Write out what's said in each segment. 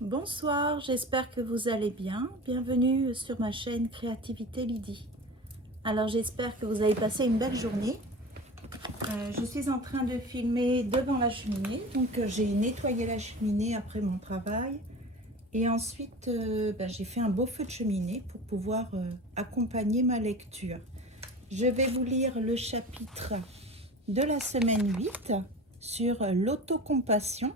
Bonsoir, j'espère que vous allez bien. Bienvenue sur ma chaîne Créativité Lydie. Alors j'espère que vous avez passé une belle journée. Je suis en train de filmer devant la cheminée. Donc j'ai nettoyé la cheminée après mon travail. Et ensuite j'ai fait un beau feu de cheminée pour pouvoir accompagner ma lecture. Je vais vous lire le chapitre de la semaine 8 sur l'autocompassion.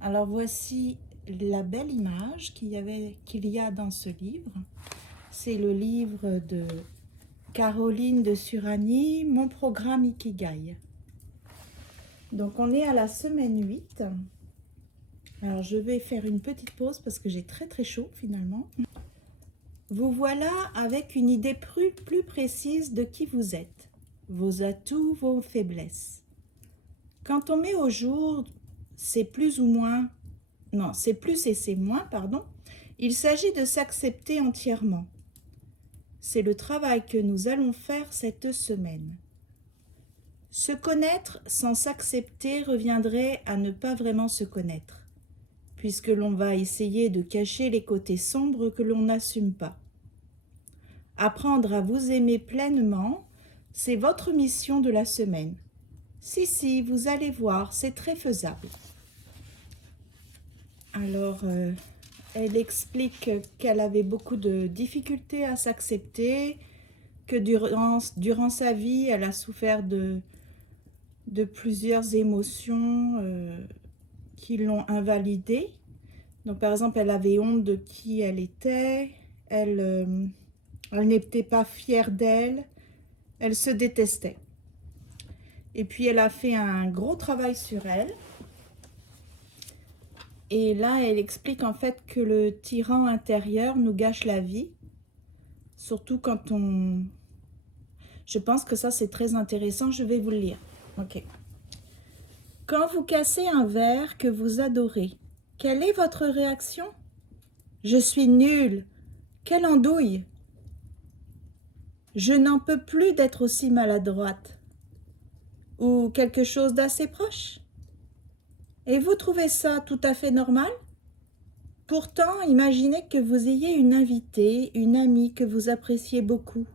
Alors voici la belle image qu'il y a dans ce livre. C'est le livre de Caroline de Surani, Mon programme Ikigai. Donc on est à la semaine 8. Alors je vais faire une petite pause parce que j'ai très chaud finalement. Vous voilà avec une idée plus précise de qui vous êtes, vos atouts, vos faiblesses. Quand on met au jour, c'est plus ou moins... Non, c'est plus et c'est moins, pardon. Il s'agit de s'accepter entièrement. C'est le travail que nous allons faire cette semaine. Se connaître sans s'accepter reviendrait à ne pas vraiment se connaître, puisque l'on va essayer de cacher les côtés sombres que l'on n'assume pas. Apprendre à vous aimer pleinement, c'est votre mission de la semaine. Si, vous allez voir, c'est très faisable. Alors, elle explique qu'elle avait beaucoup de difficultés à s'accepter, que durant sa vie, elle a souffert de plusieurs émotions qui l'ont invalidée. Donc, par exemple, elle avait honte de qui elle était, elle n'était pas fière d'elle, elle se détestait. Et puis, elle a fait un gros travail sur elle. Et là, elle explique en fait que le tyran intérieur nous gâche la vie, surtout quand on... Je pense que ça, c'est très intéressant, je vais vous le lire. Ok. Quand vous cassez un verre que vous adorez, quelle est votre réaction? Je suis nulle. Quelle andouille! Je n'en peux plus d'être aussi maladroite. Ou quelque chose d'assez proche? Et vous trouvez ça tout à fait normal? Pourtant, imaginez que vous ayez une invitée, une amie que vous appréciez beaucoup.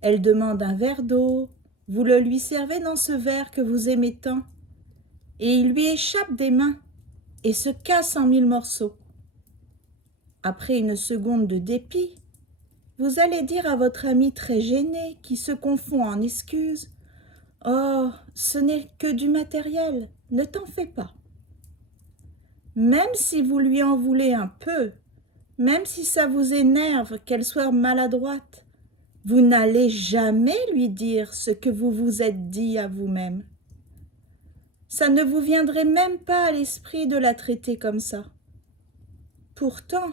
Elle demande un verre d'eau, vous le lui servez dans ce verre que vous aimez tant, et il lui échappe des mains et se casse en 1000 morceaux. Après une seconde de dépit, vous allez dire à votre amie très gênée, qui se confond en excuses, « Oh, ce n'est que du matériel, ne t'en fais pas. » Même si vous lui en voulez un peu, même si ça vous énerve qu'elle soit maladroite, vous n'allez jamais lui dire ce que vous vous êtes dit à vous-même. Ça ne vous viendrait même pas à l'esprit de la traiter comme ça. Pourtant,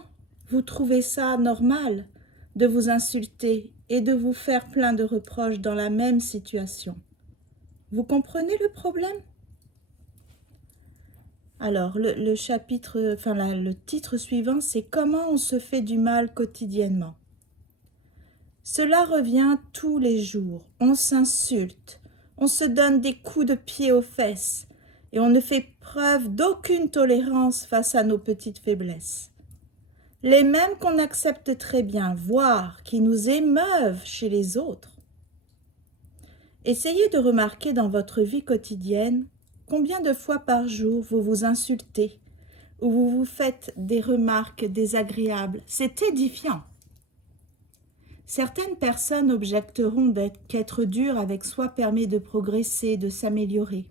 vous trouvez ça normal de vous insulter et de vous faire plein de reproches dans la même situation. Vous comprenez le problème? Alors, le titre suivant, c'est « Comment on se fait du mal quotidiennement ?» Cela revient tous les jours. On s'insulte, on se donne des coups de pied aux fesses et on ne fait preuve d'aucune tolérance face à nos petites faiblesses. Les mêmes qu'on accepte très bien, voire qui nous émeuvent chez les autres. Essayez de remarquer dans votre vie quotidienne combien de fois par jour vous vous insultez ou vous vous faites des remarques désagréables. C'est édifiant. Certaines personnes objecteront qu'être dur avec soi permet de progresser, de s'améliorer.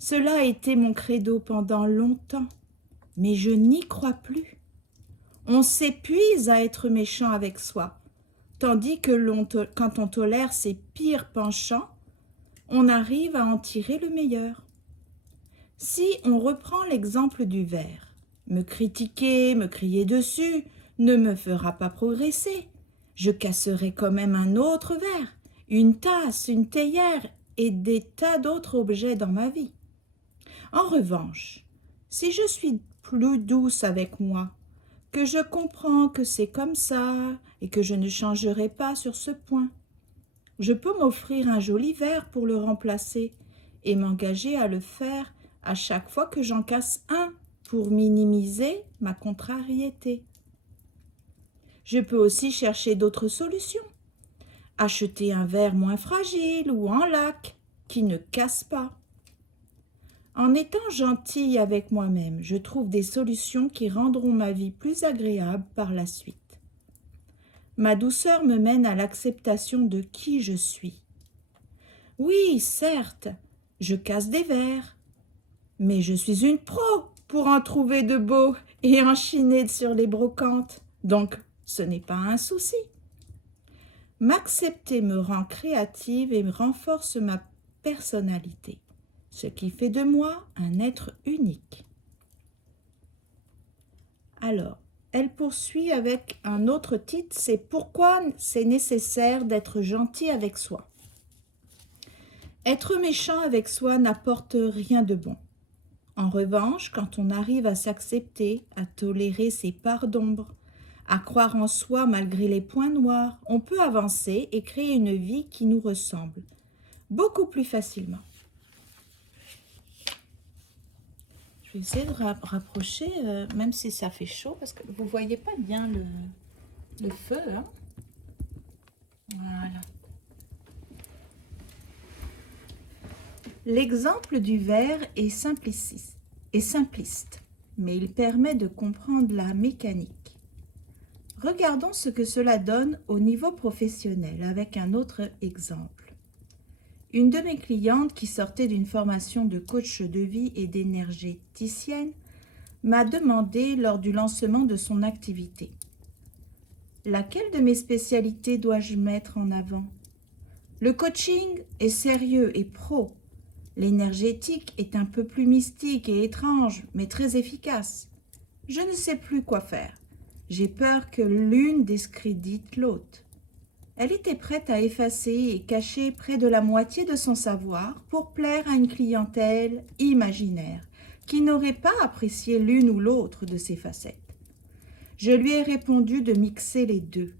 Cela a été mon credo pendant longtemps, mais je n'y crois plus. On s'épuise à être méchant avec soi, tandis que quand on tolère ses pires penchants, on arrive à en tirer le meilleur. Si on reprend l'exemple du verre, me critiquer, me crier dessus ne me fera pas progresser. Je casserai quand même un autre verre, une tasse, une théière et des tas d'autres objets dans ma vie. En revanche, si je suis plus douce avec moi, que je comprends que c'est comme ça et que je ne changerai pas sur ce point, je peux m'offrir un joli verre pour le remplacer et m'engager à le faire à chaque fois que j'en casse un pour minimiser ma contrariété. Je peux aussi chercher d'autres solutions. Acheter un verre moins fragile ou en lac qui ne casse pas. En étant gentille avec moi-même, je trouve des solutions qui rendront ma vie plus agréable par la suite. Ma douceur me mène à l'acceptation de qui je suis. Oui, certes, je casse des verres, mais je suis une pro pour en trouver de beaux et en chiner sur les brocantes, donc ce n'est pas un souci. M'accepter me rend créative et me renforce ma personnalité, ce qui fait de moi un être unique. Alors, elle poursuit avec un autre titre, c'est « Pourquoi c'est nécessaire d'être gentil avec soi ?» Être méchant avec soi n'apporte rien de bon. En revanche, quand on arrive à s'accepter, à tolérer ses parts d'ombre, à croire en soi malgré les points noirs, on peut avancer et créer une vie qui nous ressemble, beaucoup plus facilement. Je vais essayer de rapprocher, même si ça fait chaud, parce que vous ne voyez pas bien le feu. Hein. Voilà. L'exemple du verre est simpliste, mais il permet de comprendre la mécanique. Regardons ce que cela donne au niveau professionnel avec un autre exemple. Une de mes clientes qui sortait d'une formation de coach de vie et d'énergéticienne m'a demandé lors du lancement de son activité: laquelle de mes spécialités dois-je mettre en avant? Le coaching est sérieux et pro. L'énergétique est un peu plus mystique et étrange, mais très efficace. Je ne sais plus quoi faire. J'ai peur que l'une discrédite l'autre. Elle était prête à effacer et cacher près de la moitié de son savoir pour plaire à une clientèle imaginaire qui n'aurait pas apprécié l'une ou l'autre de ses facettes. Je lui ai répondu de mixer les deux.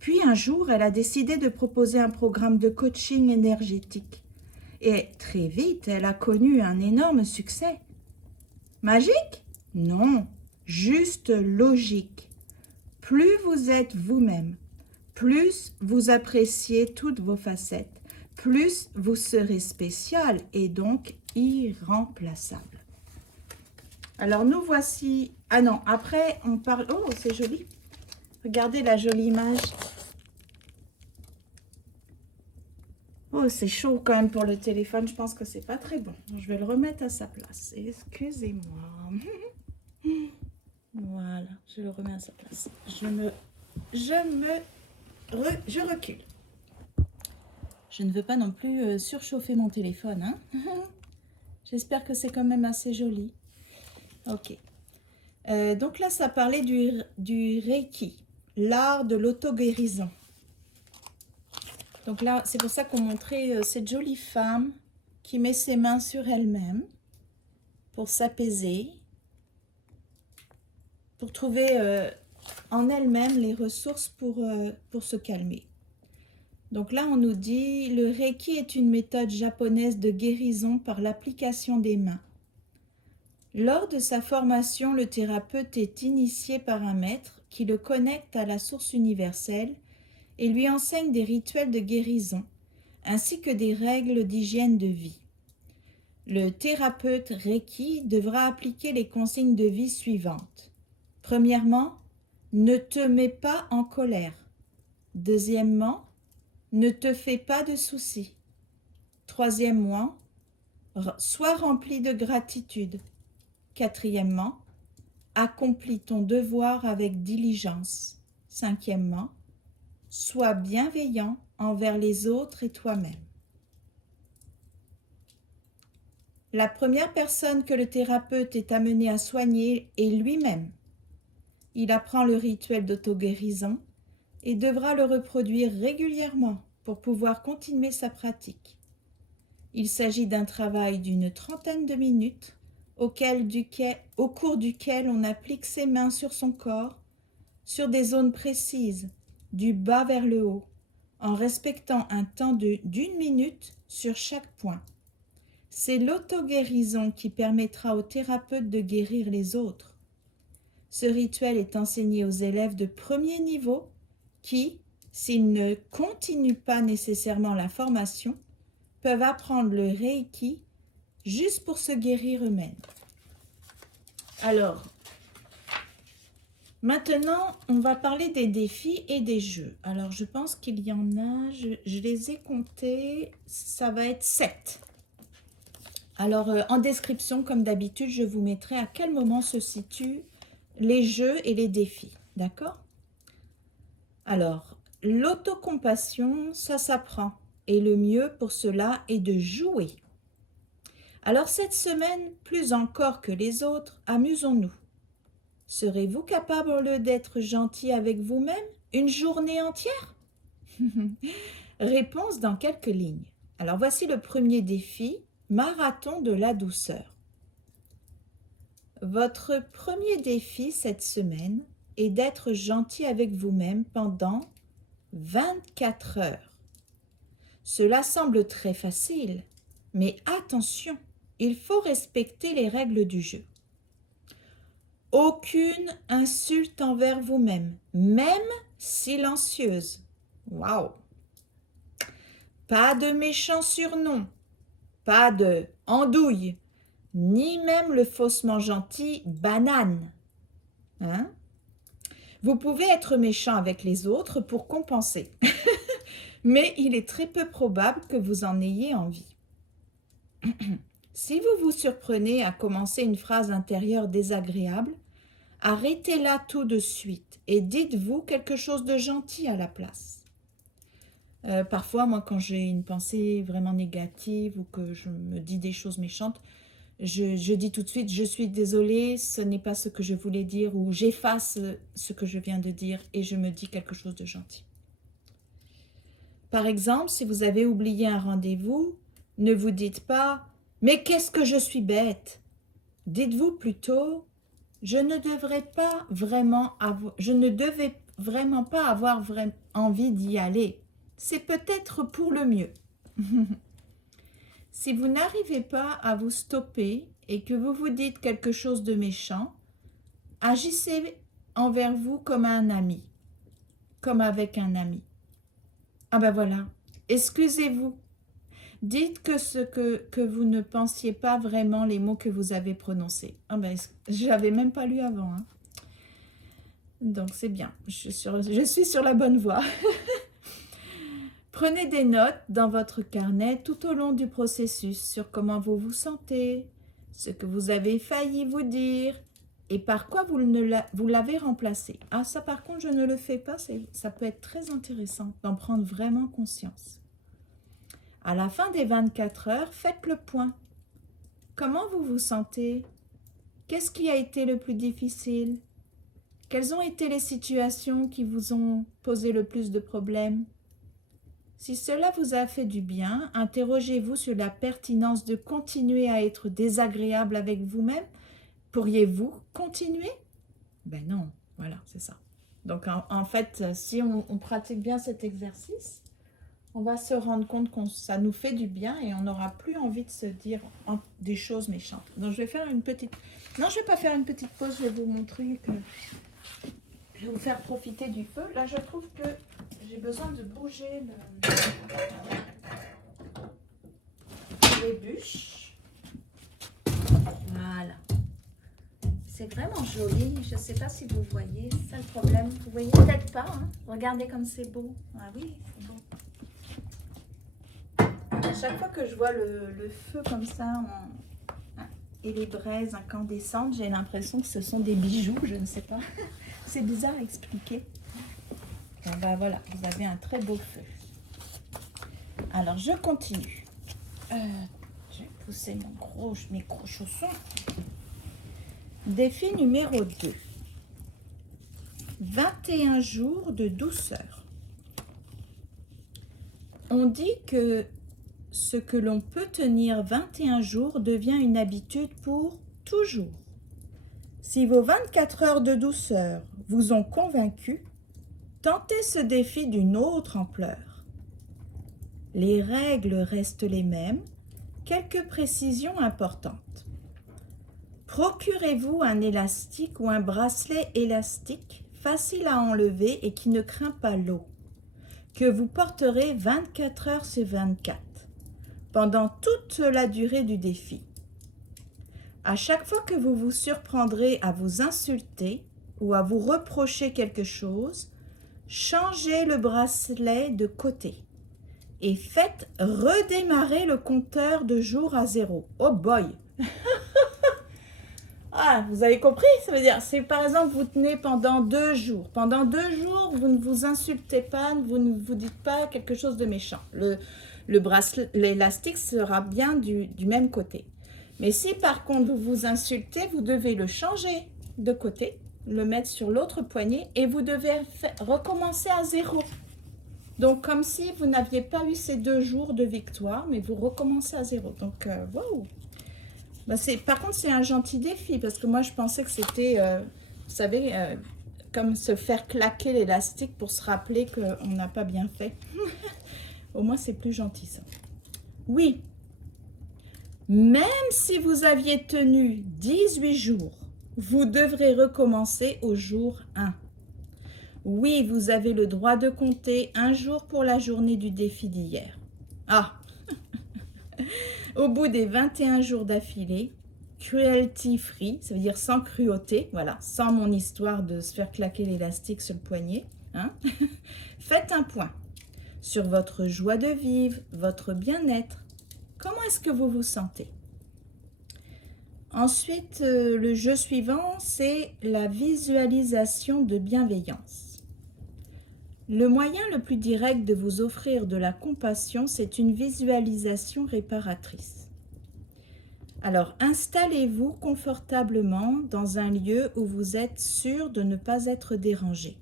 Puis un jour, elle a décidé de proposer un programme de coaching énergétique. Et très vite, elle a connu un énorme succès. Magique? Non, juste logique. Plus vous êtes vous-même, plus vous appréciez toutes vos facettes, plus vous serez spécial et donc irremplaçable. Alors nous voici... Ah non, après on parle... Oh, c'est joli. Regardez la jolie image. Oh, c'est chaud quand même pour le téléphone. Je pense que c'est pas très bon. Je vais le remettre à sa place. Excusez-moi. Voilà, je le remets à sa place. Je recule. Je ne veux pas non plus surchauffer mon téléphone. Hein. J'espère que c'est quand même assez joli. Ok. Donc là, ça parlait du Reiki, l'art de l'auto-guérison. Donc là, c'est pour ça qu'on montrait cette jolie femme qui met ses mains sur elle-même pour s'apaiser, pour trouver en elle-même les ressources pour se calmer. Donc là, on nous dit, le Reiki est une méthode japonaise de guérison par l'application des mains. Lors de sa formation, le thérapeute est initié par un maître qui le connecte à la source universelle et lui enseigne des rituels de guérison, ainsi que des règles d'hygiène de vie. Le thérapeute Reiki devra appliquer les consignes de vie suivantes. Premièrement, ne te mets pas en colère. Deuxièmement, ne te fais pas de soucis. Troisièmement, sois rempli de gratitude. Quatrièmement, accomplis ton devoir avec diligence. Cinquièmement, sois bienveillant envers les autres et toi-même. La première personne que le thérapeute est amené à soigner est lui-même. Il apprend le rituel d'auto-guérison et devra le reproduire régulièrement pour pouvoir continuer sa pratique. Il s'agit d'un travail d'une 30aine de minutes au cours duquel on applique ses mains sur son corps, sur des zones précises, du bas vers le haut, en respectant un temps d'1 minute sur chaque point. C'est l'auto-guérison qui permettra aux thérapeutes de guérir les autres. Ce rituel est enseigné aux élèves de premier niveau qui, s'ils ne continuent pas nécessairement la formation, peuvent apprendre le Reiki juste pour se guérir eux-mêmes. Alors, maintenant, on va parler des défis et des jeux. Alors, je pense qu'il y en a, je les ai comptés, ça va être 7. Alors, en description, comme d'habitude, je vous mettrai à quel moment se situent les jeux et les défis. D'accord? Alors, l'autocompassion, ça s'apprend. Et le mieux pour cela est de jouer. Alors, cette semaine, plus encore que les autres, amusons-nous. Serez-vous capable d'être gentil avec vous-même une journée entière? Réponse dans quelques lignes. Alors, voici le premier défi. Marathon de la douceur. Votre premier défi cette semaine est d'être gentil avec vous-même pendant 24 heures. Cela semble très facile, mais attention, il faut respecter les règles du jeu. Aucune insulte envers vous-même, même silencieuse. Waouh! Pas de méchants surnoms. Pas de andouille, ni même le faussement gentil banane. Hein? Vous pouvez être méchant avec les autres pour compenser, mais il est très peu probable que vous en ayez envie. Si vous vous surprenez à commencer une phrase intérieure désagréable, arrêtez-la tout de suite et dites-vous quelque chose de gentil à la place. Parfois, moi, quand j'ai une pensée vraiment négative ou que je me dis des choses méchantes, je dis tout de suite « je suis désolée, ce n'est pas ce que je voulais dire » ou j'efface ce que je viens de dire et je me dis quelque chose de gentil. Par exemple, si vous avez oublié un rendez-vous, ne vous dites pas « mais qu'est-ce que je suis bête ?» Dites-vous plutôt « je ne devais vraiment pas avoir envie d'y aller. C'est peut-être pour le mieux. » Si vous n'arrivez pas à vous stopper et que vous vous dites quelque chose de méchant, agissez envers vous comme un ami, comme avec un ami. Ah ben voilà, excusez-vous. Dites que vous ne pensiez pas vraiment les mots que vous avez prononcés. Ah ben, je l'avais même pas lu avant. Hein. Donc c'est bien, je suis sur la bonne voie. Prenez des notes dans votre carnet tout au long du processus sur comment vous vous sentez, ce que vous avez failli vous dire et par quoi vous l'avez remplacé. Ah, ça par contre, je ne le fais pas, ça peut être très intéressant d'en prendre vraiment conscience. À la fin des 24 heures, faites le point. Comment vous vous sentez? Qu'est-ce qui a été le plus difficile? Quelles ont été les situations qui vous ont posé le plus de problèmes? Si cela vous a fait du bien, interrogez-vous sur la pertinence de continuer à être désagréable avec vous-même. Pourriez-vous continuer? Ben non, voilà, c'est ça. Donc en fait, si on pratique bien cet exercice, on va se rendre compte que ça nous fait du bien et on n'aura plus envie de se dire des choses méchantes. Donc je vais faire une petite... Non, je ne vais pas faire une petite pause, je vais vous montrer que... Je vais vous faire profiter du feu. Là, je trouve que j'ai besoin de bouger les bûches. Voilà. C'est vraiment joli. Je ne sais pas si vous voyez. C'est ça le problème. Vous voyez peut-être pas. Hein? Regardez comme c'est beau. Ah oui, c'est beau. À chaque fois que je vois le feu comme ça et les braises incandescentes, j'ai l'impression que ce sont des bijoux. Je ne sais pas. C'est bizarre à expliquer. Bon, ben voilà, vous avez un très beau feu. Alors, je continue. Je vais pousser mes gros chaussons. Défi numéro 2. 21 jours de douceur. On dit que ce que l'on peut tenir 21 jours devient une habitude pour toujours. Si vos 24 heures de douceur vous ont convaincu, tentez ce défi d'une autre ampleur. Les règles restent les mêmes, quelques précisions importantes. Procurez-vous un élastique ou un bracelet élastique facile à enlever et qui ne craint pas l'eau, que vous porterez 24 heures sur 24, pendant toute la durée du défi. À chaque fois que vous vous surprendrez à vous insulter ou à vous reprocher quelque chose, changez le bracelet de côté et faites redémarrer le compteur de jour à 0. Oh boy! Ah, vous avez compris? Ça veut dire, c'est par exemple, vous tenez pendant 2 jours. Pendant 2 jours, vous ne vous insultez pas, vous ne vous dites pas quelque chose de méchant. Le bracelet, l'élastique sera bien du même côté. Mais si par contre vous vous insultez, vous devez le changer de côté, le mettre sur l'autre poignet et vous devez recommencer à 0. Donc comme si vous n'aviez pas eu ces 2 jours de victoire, mais vous recommencez à 0. Donc, waouh! Ben par contre, c'est un gentil défi parce que moi, je pensais que c'était, vous savez, comme se faire claquer l'élastique pour se rappeler qu'on n'a pas bien fait. Au moins, c'est plus gentil, ça. Oui, même si vous aviez tenu 18 jours, vous devrez recommencer au jour 1. Oui, vous avez le droit de compter un jour pour la journée du défi d'hier. Ah! Au bout des 21 jours d'affilée, cruelty free, ça veut dire sans cruauté, voilà, sans mon histoire de se faire claquer l'élastique sur le poignet, hein. Faites un point sur votre joie de vivre, votre bien-être. Comment est-ce que vous vous sentez? Ensuite, le jeu suivant, c'est la visualisation de bienveillance. Le moyen le plus direct de vous offrir de la compassion, c'est une visualisation réparatrice. Alors, installez-vous confortablement dans un lieu où vous êtes sûr de ne pas être dérangé.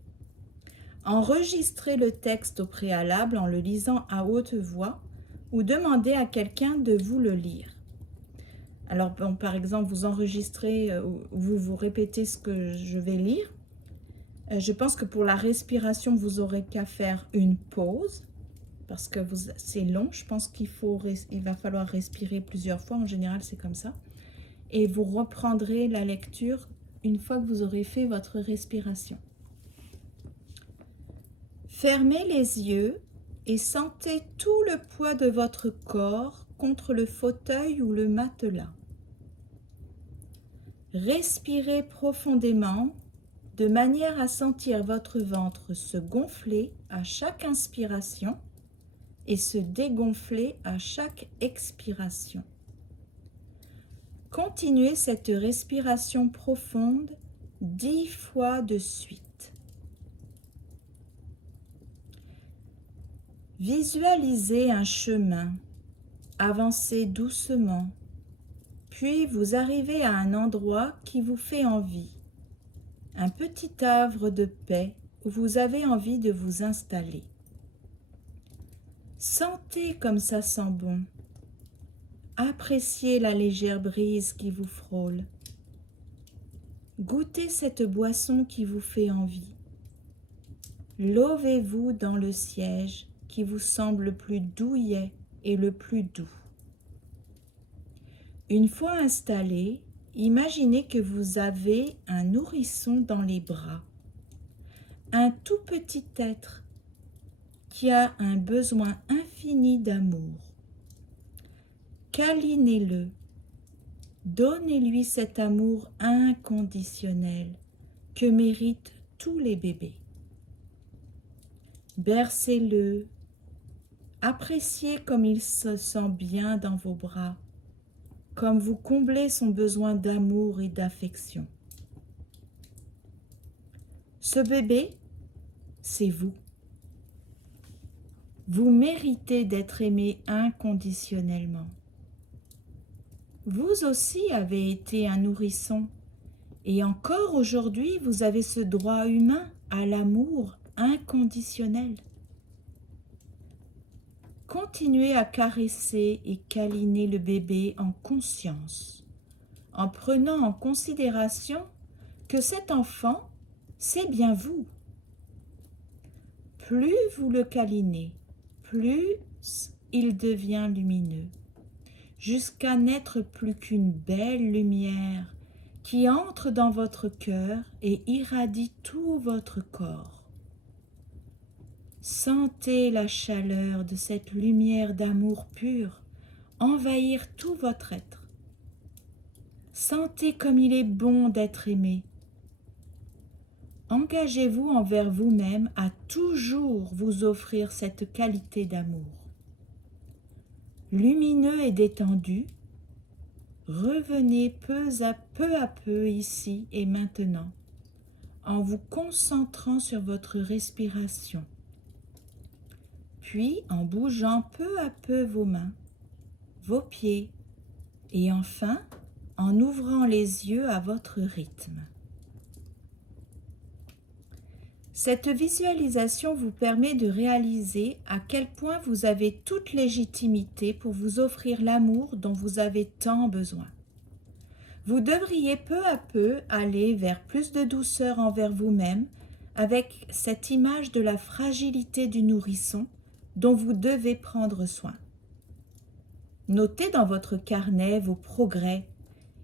Enregistrez le texte au préalable en le lisant à haute voix ou demandez à quelqu'un de vous le lire. Alors, bon, par exemple, vous enregistrez, vous répétez ce que je vais lire. Je pense que pour la respiration, vous aurez qu'à faire une pause parce que c'est long. Je pense qu'il va falloir respirer plusieurs fois. En général, c'est comme ça. Et vous reprendrez la lecture une fois que vous aurez fait votre respiration. Fermez les yeux et sentez tout le poids de votre corps contre le fauteuil ou le matelas. Respirez profondément de manière à sentir votre ventre se gonfler à chaque inspiration et se dégonfler à chaque expiration. Continuez cette respiration profonde 10 fois de suite. Visualisez un chemin, avancez doucement, puis vous arrivez à un endroit qui vous fait envie. Un petit havre de paix où vous avez envie de vous installer. Sentez comme ça sent bon. Appréciez la légère brise qui vous frôle. Goûtez cette boisson qui vous fait envie. Lovez-vous dans le siège qui vous semble le plus douillet et le plus doux. Une fois installé, imaginez que vous avez un nourrisson dans les bras, un tout petit être qui a un besoin infini d'amour. Câlinez-le, donnez-lui cet amour inconditionnel que méritent tous les bébés. Bercez-le, appréciez comme il se sent bien dans vos bras, comme vous comblez son besoin d'amour et d'affection. Ce bébé, c'est vous. Vous méritez d'être aimé inconditionnellement. Vous aussi avez été un nourrisson et encore aujourd'hui, vous avez ce droit humain à l'amour inconditionnel. Continuez à caresser et câliner le bébé en conscience, en prenant en considération que cet enfant, c'est bien vous. Plus vous le câlinez, plus il devient lumineux. jusqu'à n'être plus qu'une belle lumière qui entre dans votre cœur et irradie tout votre corps. Sentez la chaleur de cette lumière d'amour pur envahir tout votre être. Sentez comme il est bon d'être aimé. Engagez-vous envers vous-même à toujours vous offrir cette qualité d'amour. Lumineux et détendu, revenez peu à peu ici et maintenant, en vous concentrant sur votre respiration, puis en bougeant peu à peu vos mains, vos pieds, et enfin en ouvrant les yeux à votre rythme. Cette visualisation vous permet de réaliser à quel point vous avez toute légitimité pour vous offrir l'amour dont vous avez tant besoin. Vous devriez peu à peu aller vers plus de douceur envers vous-même avec cette image de la fragilité du nourrisson dont vous devez prendre soin. Notez dans votre carnet vos progrès.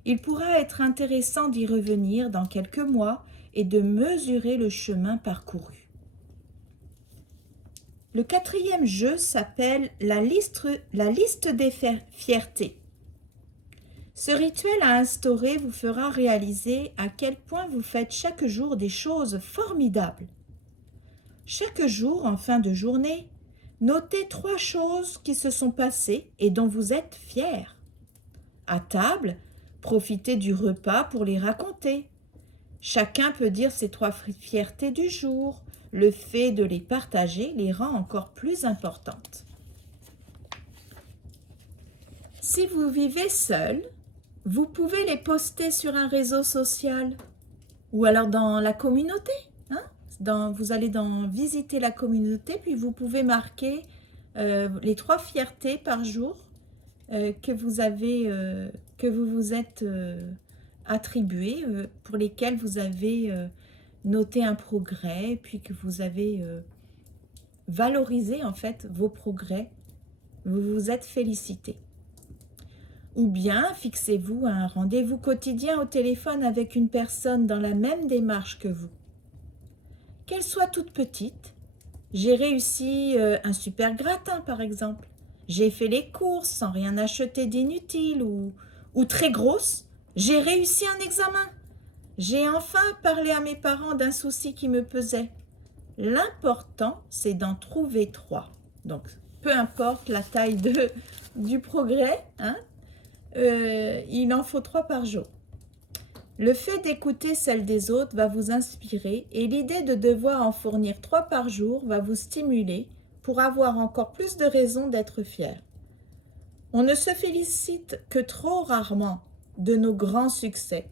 Il pourra être intéressant d'y revenir dans quelques mois et de mesurer le chemin parcouru. Le 4e jeu s'appelle la liste des fiertés. Ce rituel à instaurer vous fera réaliser à quel point vous faites chaque jour des choses formidables. Chaque jour, en fin de journée, notez 3 choses qui se sont passées et dont vous êtes fiers. À table, profitez du repas pour les raconter. Chacun peut dire ses 3 fiertés du jour. Le fait de les partager les rend encore plus importantes. Si vous vivez seul, vous pouvez les poster sur un réseau social ou alors dans la communauté. Vous allez visiter la communauté, puis vous pouvez marquer les 3 fiertés par jour que vous vous êtes attribuées, pour lesquelles vous avez noté un progrès, puis que vous avez valorisé en fait vos progrès, vous vous êtes félicité. Ou bien fixez-vous un rendez-vous quotidien au téléphone avec une personne dans la même démarche que vous. Qu'elle soit toute petite, j'ai réussi un super gratin par exemple, j'ai fait les courses sans rien acheter d'inutile, ou très grosse, j'ai réussi un examen, j'ai enfin parlé à mes parents d'un souci qui me pesait. L'important, c'est d'en trouver 3. Donc, peu importe la taille du progrès, il en faut 3 par jour. Le fait d'écouter celle des autres va vous inspirer et l'idée de devoir en fournir 3 par jour va vous stimuler pour avoir encore plus de raisons d'être fier. On ne se félicite que trop rarement de nos grands succès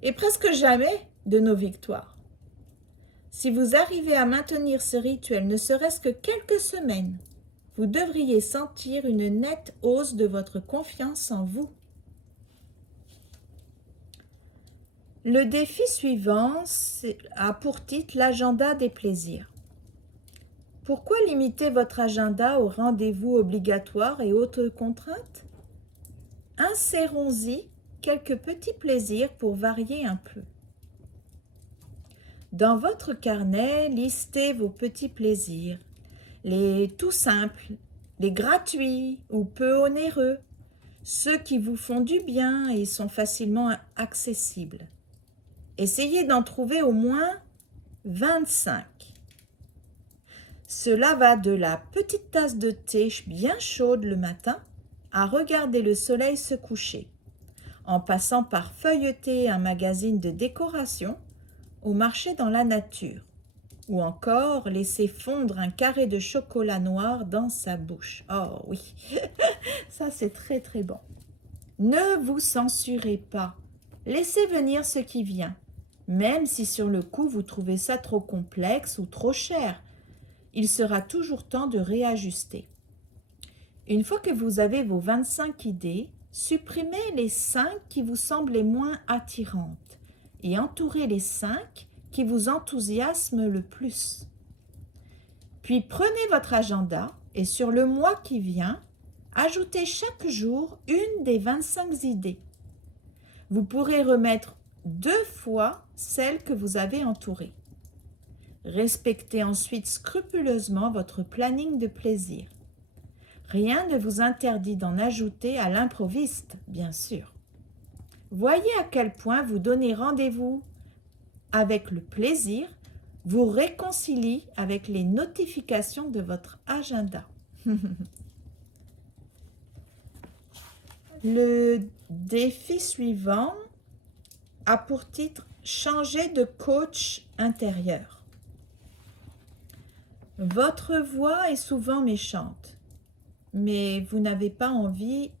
et presque jamais de nos victoires. Si vous arrivez à maintenir ce rituel ne serait-ce que quelques semaines, vous devriez sentir une nette hausse de votre confiance en vous. Le défi suivant a pour titre l'agenda des plaisirs. Pourquoi limiter votre agenda aux rendez-vous obligatoires et autres contraintes? Insérons-y quelques petits plaisirs pour varier un peu. Dans votre carnet, listez vos petits plaisirs, les tout simples, les gratuits ou peu onéreux, ceux qui vous font du bien et sont facilement accessibles. Essayez d'en trouver au moins 25. Cela va de la petite tasse de thé bien chaude le matin à regarder le soleil se coucher, en passant par feuilleter un magazine de décoration ou marcher dans la nature, ou encore laisser fondre un carré de chocolat noir dans sa bouche. Oh oui, ça c'est très très bon. Ne vous censurez pas, laissez venir ce qui vient. Même si sur le coup vous trouvez ça trop complexe ou trop cher, il sera toujours temps de réajuster. Une fois que vous avez vos 25 idées, supprimez les 5 qui vous semblent les moins attirantes et entourez les 5 qui vous enthousiasment le plus. Puis prenez votre agenda et sur le mois qui vient, Ajoutez chaque jour une des 25 idées. Vous pourrez remettre 2 fois celles que vous avez entourées. Respectez ensuite scrupuleusement votre planning de plaisir. Rien ne vous interdit d'en ajouter à l'improviste, bien sûr. Voyez à quel point vous donner rendez-vous avec le plaisir vous réconcilie avec les notifications de votre agenda. Le défi suivant a pour titre « Changer de coach intérieur ». Votre voix est souvent méchante, mais vous n'avez pas envie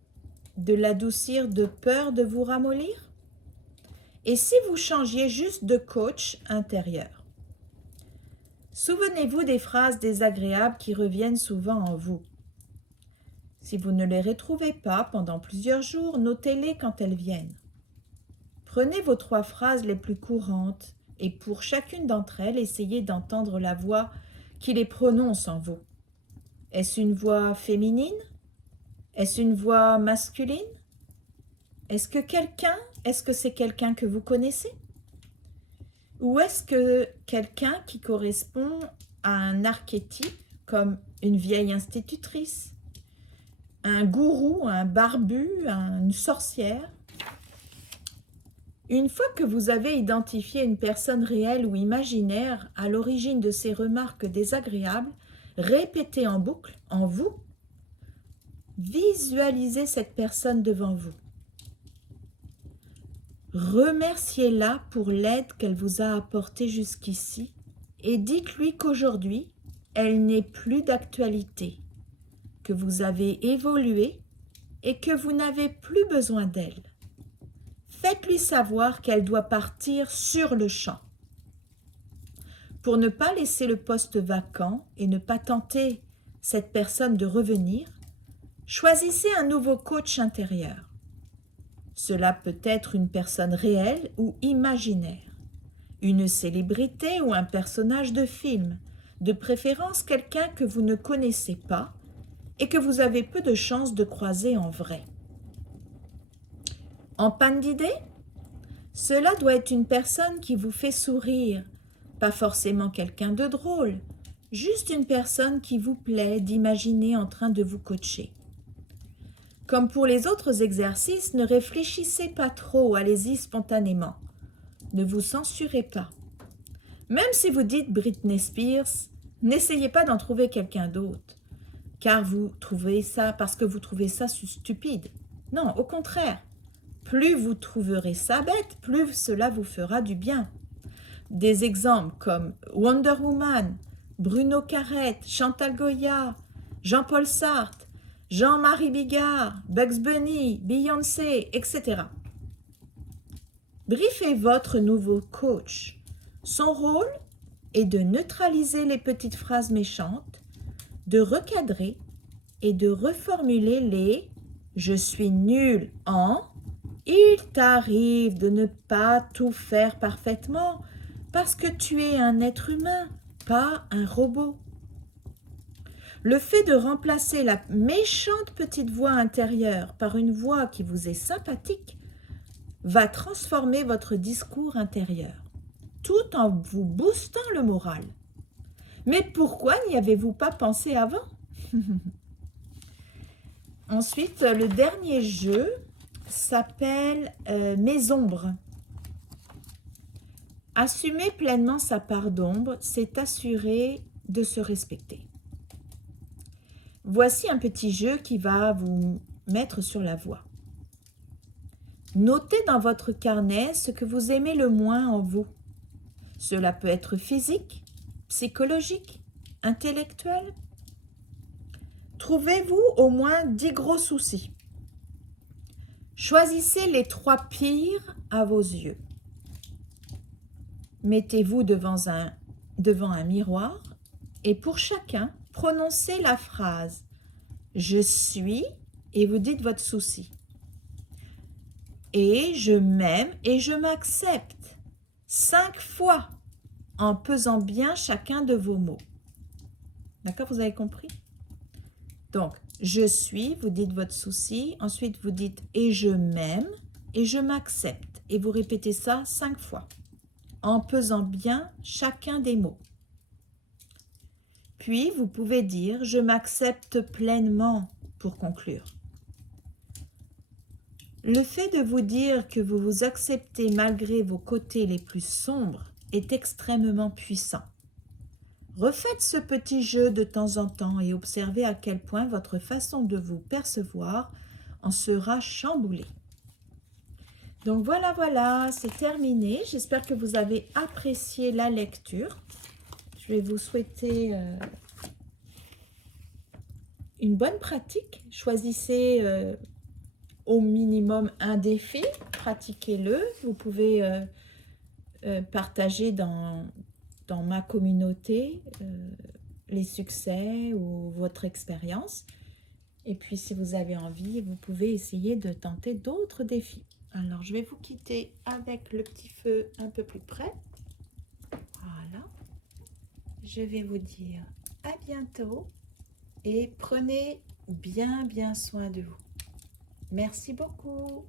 de l'adoucir de peur de vous ramollir? Et si vous changiez juste de coach intérieur? Souvenez-vous des phrases désagréables qui reviennent souvent en vous. Si vous ne les retrouvez pas pendant plusieurs jours, notez-les quand elles viennent. Prenez vos 3 phrases les plus courantes et pour chacune d'entre elles, essayez d'entendre la voix qui les prononce en vous. Est-ce une voix féminine? Est-ce une voix masculine? Est-ce que c'est quelqu'un que vous connaissez? Ou est-ce que quelqu'un qui correspond à un archétype comme une vieille institutrice, un gourou, un barbu, une sorcière? Une fois que vous avez identifié une personne réelle ou imaginaire à l'origine de ces remarques désagréables, répétez en boucle, en vous, visualisez cette personne devant vous. Remerciez-la pour l'aide qu'elle vous a apportée jusqu'ici et dites-lui qu'aujourd'hui, elle n'est plus d'actualité, que vous avez évolué et que vous n'avez plus besoin d'elle. Faites-lui savoir qu'elle doit partir sur le champ. Pour ne pas laisser le poste vacant et ne pas tenter cette personne de revenir, choisissez un nouveau coach intérieur. Cela peut être une personne réelle ou imaginaire, une célébrité ou un personnage de film, de préférence quelqu'un que vous ne connaissez pas et que vous avez peu de chances de croiser en vrai. En panne d'idées? Cela doit être une personne qui vous fait sourire, pas forcément quelqu'un de drôle, juste une personne qui vous plaît d'imaginer en train de vous coacher. Comme pour les autres exercices, ne réfléchissez pas trop, allez-y spontanément. Ne vous censurez pas. Même si vous dites Britney Spears, n'essayez pas d'en trouver quelqu'un d'autre, parce que vous trouvez ça stupide. Non, au contraire. Plus vous trouverez ça bête, plus cela vous fera du bien. Des exemples comme Wonder Woman, Bruno Carrette, Chantal Goya, Jean-Paul Sartre, Jean-Marie Bigard, Bugs Bunny, Beyoncé, etc. Briefez votre nouveau coach. Son rôle est de neutraliser les petites phrases méchantes, de recadrer et de reformuler les « je suis nul en » Il t'arrive de ne pas tout faire parfaitement parce que tu es un être humain, pas un robot. Le fait de remplacer la méchante petite voix intérieure par une voix qui vous est sympathique va transformer votre discours intérieur, tout en vous boostant le moral. Mais pourquoi n'y avez-vous pas pensé avant? Ensuite, le dernier jeu s'appelle Mes ombres. Assumer pleinement sa part d'ombre, c'est assurer de se respecter. Voici un petit jeu qui va vous mettre sur la voie. Notez dans votre carnet ce que vous aimez le moins en vous. Cela peut être physique, psychologique, intellectuel. Trouvez-vous au moins 10 gros soucis. Choisissez les 3 pires à vos yeux. Mettez-vous devant un miroir et pour chacun, prononcez la phrase « Je suis » et vous dites votre souci. Et je m'aime et je m'accepte 5 fois en pesant bien chacun de vos mots. D'accord, vous avez compris? Donc, Je suis, vous dites votre souci. Ensuite, vous dites et je m'aime et je m'accepte. Et vous répétez ça 5 fois en pesant bien chacun des mots. Puis, vous pouvez dire je m'accepte pleinement pour conclure. Le fait de vous dire que vous vous acceptez malgré vos côtés les plus sombres est extrêmement puissant. Refaites ce petit jeu de temps en temps et observez à quel point votre façon de vous percevoir en sera chamboulée. Donc voilà, c'est terminé. J'espère que vous avez apprécié la lecture. Je vais vous souhaiter une bonne pratique. Choisissez au minimum un défi, pratiquez-le. Vous pouvez partager dans ma communauté les succès ou votre expérience. Et puis si vous avez envie, vous pouvez essayer de tenter d'autres défis. Alors je vais vous quitter avec le petit feu un peu plus près. Voilà. Je vais vous dire à bientôt et prenez bien soin de vous. Merci beaucoup.